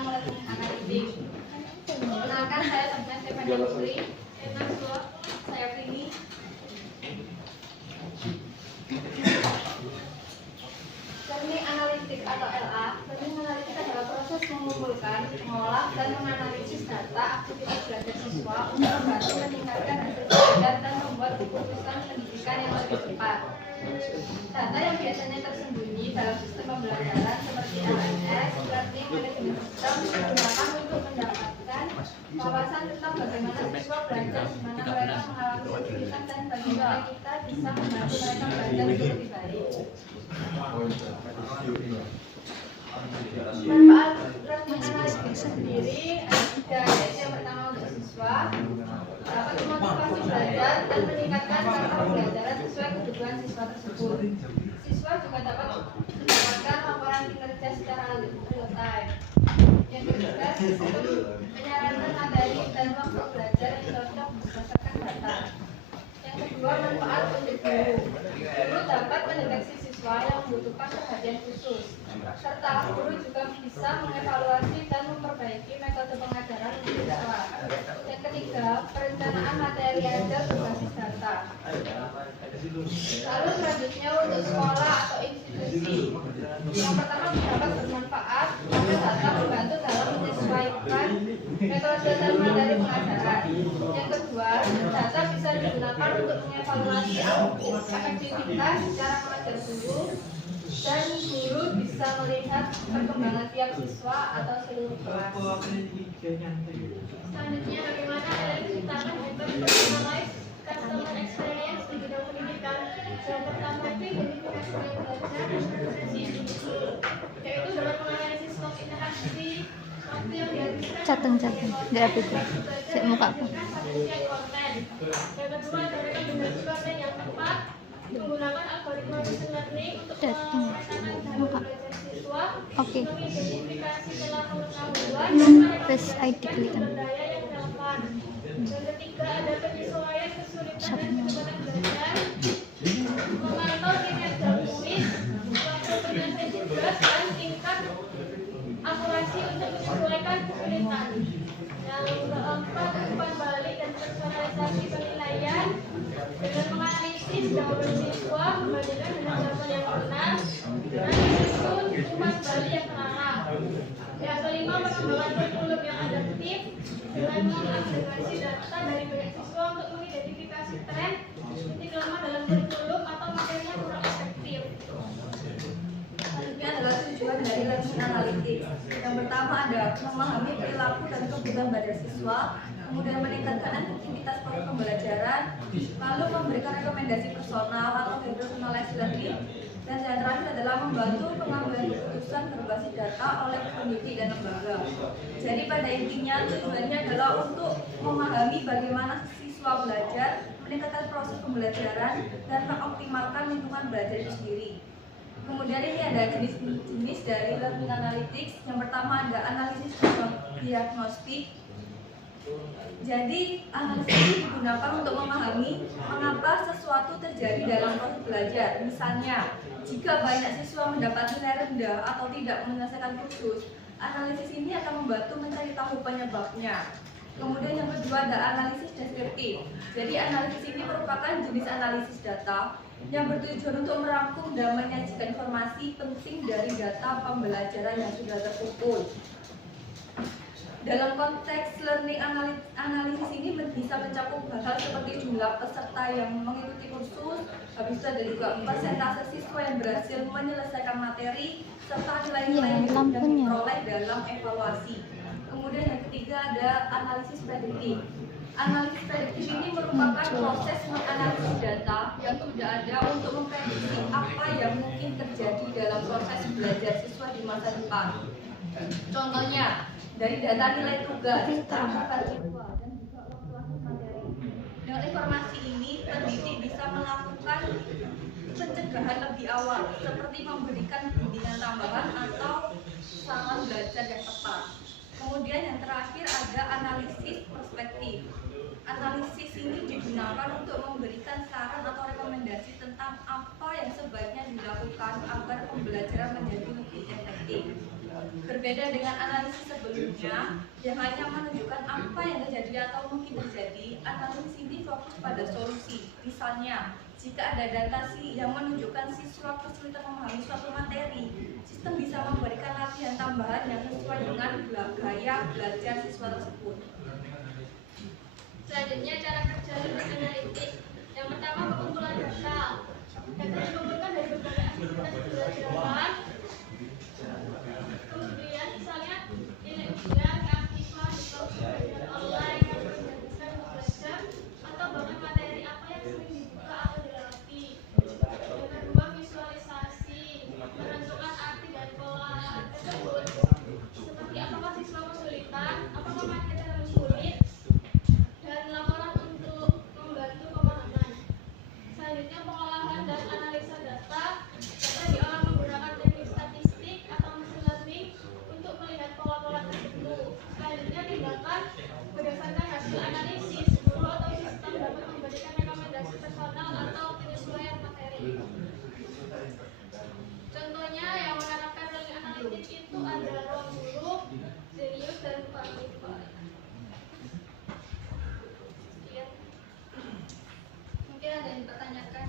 tentang learning analytics. Perkenalkan, saya Stephanie Putri. Saya Prini. Learning analytics atau LA. Learning analytics adalah proses mengumpulkan, mengolah, dan menganalisis data aktivitas belajar siswa untuk membantu meningkatkan hasil belajar dan membuat keputusan pendidikan yang lebih tepat. Data yang biasanya tersembunyi dalam sistem pembelajaran seperti LMS, Learning Management System, digunakan untuk mendapatkan wawasan tentang bagaimana siswa belajar, di mana mereka mengalami kesulitan, dan bagaimana kita bisa membantu mereka belajar lebih baik. Manfaat learning analytics sendiri ada tiga, yaitu yang pertama untuk siswa, dapat memotivasi belajar dan meningkatkan cara pembelajaran sesuai kebutuhan siswa tersebut. Siswa juga dapat mendapatkan laporan kinerja secara real time. Yang ketiga, sistem penyaranan materi dan waktu belajar yang cocok berdasarkan data. Yang kedua, manfaat untuk guru. Guru dapat mendeteksi siswa yang membutuhkan perhatian khusus, serta guru juga bisa mengevaluasi dan memperbaiki metode pengajaran untuk siswa. Yang ketiga, perencanaan materi ajar berbasis data. Lalu selanjutnya untuk sekolah atau institusi. Yang pertama, dapat bermanfaat karena data membantu dalam menyesuaikan metode dan materi pengajaran. Yang kedua, data bisa digunakan untuk mengevaluasi efektivitas cara mengajar guru, dan guru bisa melihat perkembangan tiap siswa atau seluruh kelas. Selanjutnya, bagaimana ada diciptakan metode personalized customer experience di bidang pendidikan. Yang pertama itu identifikasi yang belajar dan prosesi, yaitu dapat menganalisis stok interaksi waktu yang dihabiskan Cateng nggak apa itu saya muka aku. Yang kedua, ada rekomendasi konten yang tepat, menggunakan algoritma machine learning untuk memetakan data belajar siswa, mengidentifikasi celah pengetahuan, dan Face ID kelihatan. daya yang relevan. Yang ketiga, ada penyesuaian kesulitan dan kecepatan belajar, memantau kinerja kuis, waktu penyelesaian tugas, dan tingkat akurasi untuk menyesuaikan kesulitan. Yang keempat, umpan balik dan personalisasi penilaian dengan menganalisis jawaban siswa membandingkan dengan jawaban yang benar dan menyusun umpan balik yang terarah. Yang kelima, pengembangan kurikulum yang adaptif dengan mengaggregasi data dari banyak siswa untuk mengidentifikasi tren, titik lemah dalam kurikulum atau materi yang kurang efektif. Selanjutnya adalah tujuan dari learning analytics. Yang pertama ada memahami perilaku dan kebutuhan belajar siswa, kemudian meningkatkan efektivitas proses pembelajaran, lalu memberikan rekomendasi personal atau personalized learning, dan yang terakhir adalah membantu pengambilan keputusan berbasis data oleh pendidik dan lembaga. Jadi pada intinya tujuannya adalah untuk memahami bagaimana siswa belajar, meningkatkan proses pembelajaran, dan mengoptimalkan lingkungan belajar itu sendiri. Kemudian ini ada jenis-jenis dari learning analytics. Yang pertama ada analisis diagnostik. Jadi analisis ini digunakan untuk memahami mengapa sesuatu terjadi dalam proses belajar. Misalnya, jika banyak siswa mendapat nilai rendah atau tidak menyelesaikan tugas, analisis ini akan membantu mencari tahu penyebabnya. Kemudian yang kedua ada analisis deskriptif. Jadi analisis ini merupakan jenis analisis data yang bertujuan untuk merangkum dan menyajikan informasi penting dari data pembelajaran yang sudah terkumpul. Dalam konteks learning analisis ini bisa mencakup hal-hal seperti jumlah peserta yang mengikuti kursus, habis itu ada juga persentase siswa yang berhasil menyelesaikan materi, serta nilai-nilai yang diperoleh dalam evaluasi. Kemudian yang ketiga ada analisis prediktif. Analisis prediktif ini merupakan proses menganalisis data yang sudah ada untuk memprediksi apa yang mungkin terjadi dalam proses belajar siswa di masa depan. Contohnya, dari data nilai tugas, angka siswa, dan juga waktu materi. Dengan informasi ini, pendidik bisa melakukan pencegahan lebih awal, seperti memberikan bimbingan tambahan atau saran belajar yang tepat. Kemudian yang terakhir ada analisis perspektif. Analisis ini digunakan untuk memberikan saran atau rekomendasi tentang apa yang sebaiknya dilakukan agar pembelajaran menjadi lebih efektif. Berbeda dengan analisis sebelumnya yang hanya menunjukkan apa yang terjadi atau mungkin terjadi, analisis ini fokus pada solusi. Misalnya, jika ada data yang menunjukkan siswa kesulitan memahami suatu materi, sistem bisa memberikan latihan tambahan yang sesuai dengan gaya belajar siswa tersebut. Selanjutnya, cara kerja lebih analitik. Yang pertama, pengumpulan data. Data dikumpulkan dari berbagai aktivitas pembelajaran. Kemudian, misalnya nilai ujian, keaktifan, pembelajaran online, yang berdasarkan belajar, atau bahkan materi apa yang sering dibuka atau dilewati. Yang kedua, visualisasi. Menentukan arti dan pola tersebut. Seperti apakah siswa kesulitan, apakah materi terlalu sulit, dan laporan untuk membantu pemahaman. Selanjutnya, pengolahan dan analisa data. Data diolah menggunakan teknik statistik atau machine learning untuk melihat pola-pola tertentu. Selanjutnya, tindakan berdasarkan hasil analisis. Guru atau sistem dapat memberikan rekomendasi personal atau penyesuaian materi. Contohnya yang menerapkan learning analitik itu ada Ruang Guru, Zenius, dan Quantify. Sekian. Mungkin ada yang dipertanyakan.